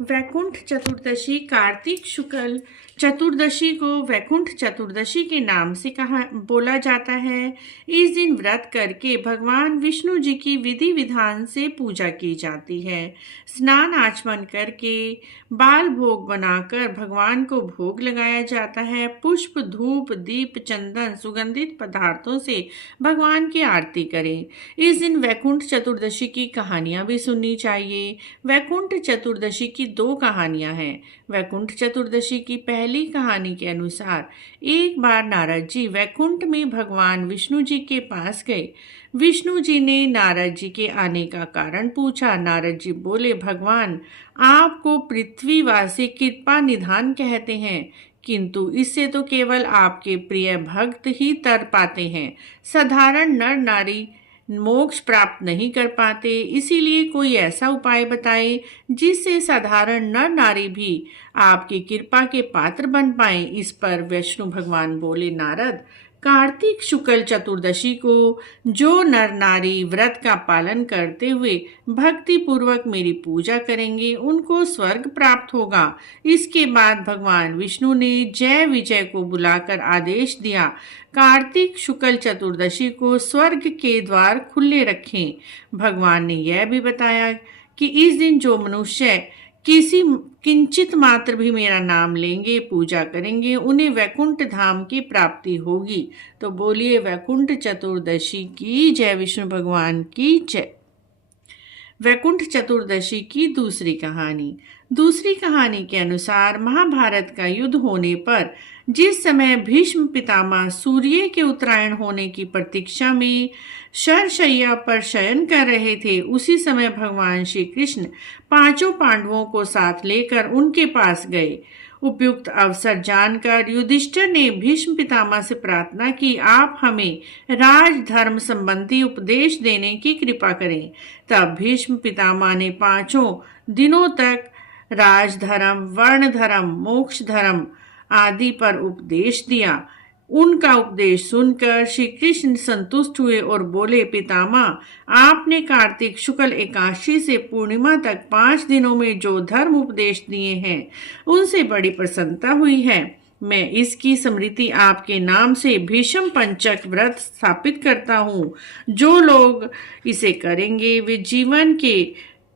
वैकुंठ चतुर्दशी कार्तिक शुक्ल चतुर्दशी को वैकुंठ चतुर्दशी के नाम से कहा बोला जाता है। इस दिन व्रत करके भगवान विष्णु जी की विधि विधान से पूजा की जाती है। स्नान आचमन करके बाल भोग बनाकर भगवान को भोग लगाया जाता है। पुष्प, धूप, दीप, चंदन, सुगंधित पदार्थों से भगवान की आरती करें। इस दिन वैकुंठ चतुर्दशी की कहानियां भी सुननी चाहिए। वैकुंठ चतुर्दशी की दो कहानियां हैं। वैकुंठ चतुर्दशी की पहली कहानी के अनुसार एक बार नारद जी वैकुंठ में भगवान विष्णु जी के पास गए। विष्णु जी ने नारद जी के आने का कारण पूछा। नारद जी बोले, भगवान आपको पृथ्वीवासी कृपा निधान कहते हैं, किंतु इससे तो केवल आपके प्रिय भक्त ही तर पाते हैं। साधारण नर नारी मोक्ष प्राप्त नहीं कर पाते, इसीलिए कोई ऐसा उपाय बताए जिससे साधारण नर नारी भी आपकी कृपा के पात्र बन पाए। इस पर विष्णु भगवान बोले, नारद, कार्तिक शुक्ल चतुर्दशी को जो नर नारी व्रत का पालन करते हुए भक्ति पूर्वक मेरी पूजा करेंगे उनको स्वर्ग प्राप्त होगा। इसके बाद भगवान विष्णु ने जय विजय को बुलाकर आदेश दिया, कार्तिक शुक्ल चतुर्दशी को स्वर्ग के द्वार खुले रखें। भगवान ने यह भी बताया कि इस दिन जो मनुष्य किसी किंचित मात्र भी मेरा नाम लेंगे, पूजा करेंगे, उन्हें वैकुंठ धाम की प्राप्ति होगी। तो बोलिए वैकुंठ चतुर्दशी की जय, विष्णु भगवान की जय। वैकुंठ चतुर्दशी की दूसरी कहानी के अनुसार महाभारत का युद्ध होने पर जिस समय भीष्म पितामह सूर्य के उत्तरायण होने की प्रतीक्षा में शरशैया पर शयन कर रहे थे, उसी समय भगवान श्री कृष्ण पांचों पांडवों को साथ लेकर उनके पास गए। उपयुक्त अवसर जानकर युधिष्ठिर ने भीष्म पितामह से प्रार्थना की, आप हमें राजधर्म संबंधी उपदेश देने की कृपा करें। तब भीष्म पितामह ने 5 दिनों तक राजधर्म, वर्ण धर्म, मोक्ष धर्म आदि पर उपदेश दिया। उनका उपदेश सुनकर श्री कृष्ण संतुष्ट हुए और बोले, पितामह, आपने कार्तिक शुक्ल एकादशी से पूर्णिमा तक 5 दिनों में जो धर्म उपदेश दिए हैं उनसे बड़ी प्रसन्नता हुई है। मैं इसकी स्मृति आपके नाम से भीष्म पंचक व्रत स्थापित करता हूँ। जो लोग इसे करेंगे वे जीवन के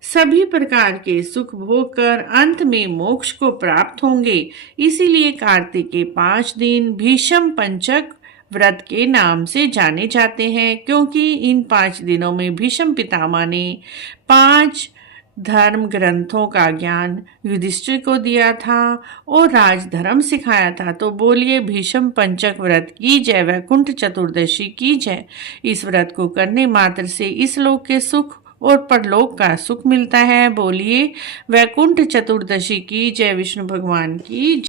सभी प्रकार के सुख भोग कर अंत में मोक्ष को प्राप्त होंगे। इसीलिए कार्तिक के 5 दिन भीष्म पंचक व्रत के नाम से जाने जाते हैं, क्योंकि इन 5 दिनों में भीष्म पितामह ने 5 धर्म ग्रंथों का ज्ञान युधिष्ठिर को दिया था और राजधर्म सिखाया था। तो बोलिए भीष्म पंचक व्रत की जय, वैकुंठ चतुर्दशी की जय। इस व्रत को करने मात्र से इस लोक के सुख और परलोक का सुख मिलता है। बोलिए वैकुंठ चतुर्दशी की जय, विष्णु भगवान की जय।